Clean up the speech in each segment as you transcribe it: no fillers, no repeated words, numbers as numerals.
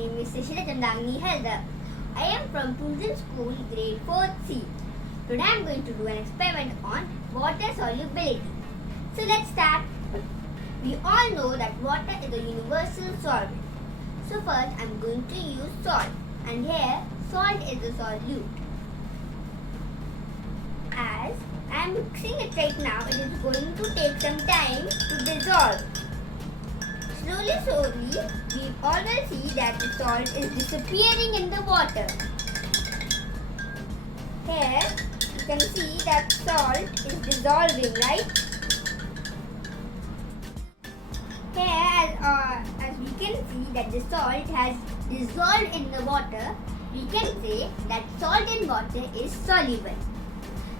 name is Sesheta Jamdagni Halder. I am from Punjab School, grade 4th C. Today I am going to do an experiment on water solubility. So let's start. We all know that water is a universal solvent. So first I am going to use salt, and here salt is a solute. As I am mixing it right now, it is going to take some time to dissolve. Slowly, we all will see that the salt is disappearing in the water. Here, you can see that salt is dissolving, right? Here, as we can see that the salt has dissolved in the water, we can say that salt in water is soluble.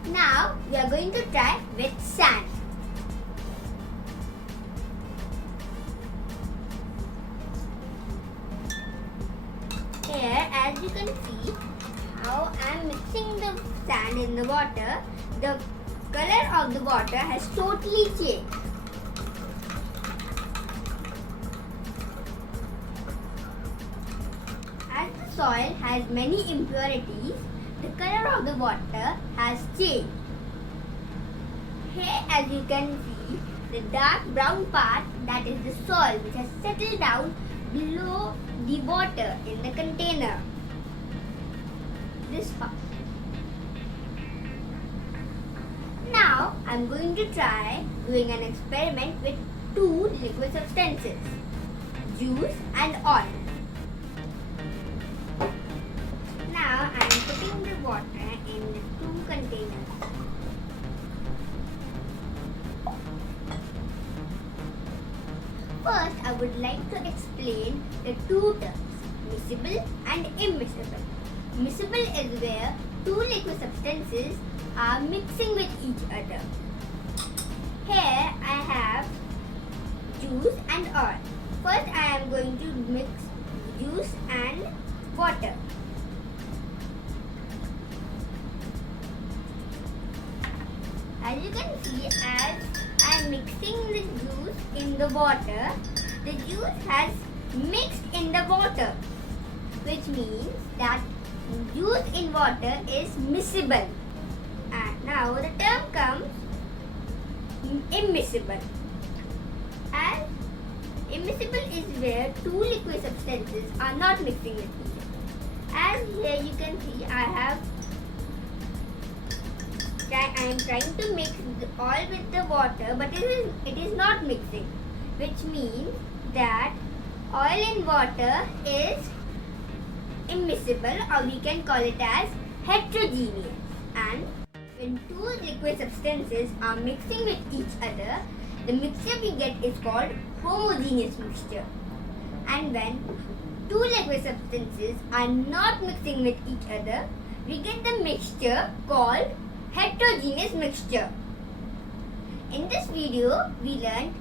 Now, we are going to try with sand. Here, as you can see, how I am mixing the sand in the water, the color of the water has totally changed. As the soil has many impurities, the color of the water has changed. Here, as you can see, the dark brown part, that is the soil which has settled down below the water in the container. This part. Now I am going to try doing an experiment with two liquid substances, juice and oil. Now I am putting the water in the two containers. First, I would like to explain the two terms, miscible and immiscible. Miscible is where two liquid substances are mixing with each other. Here I have juice and oil. First, I am going to mix juice and water. As you can see, as I am mixing the juice in the water, the juice has mixed in the water, which means that juice in water is miscible. And now the term comes immiscible. And immiscible is where two liquid substances are not mixing with each other. As here you can see, I am trying to mix the oil with the water, but it is not mixing, which means that oil in water is immiscible, or we can call it as heterogeneous. And when two liquid substances are mixing with each other, the mixture we get is called homogeneous mixture. And when two liquid substances are not mixing with each other, we get the mixture called heterogeneous mixture. In this video, we learned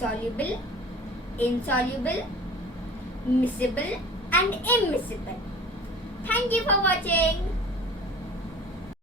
soluble, insoluble, miscible and immiscible. Thank you for watching.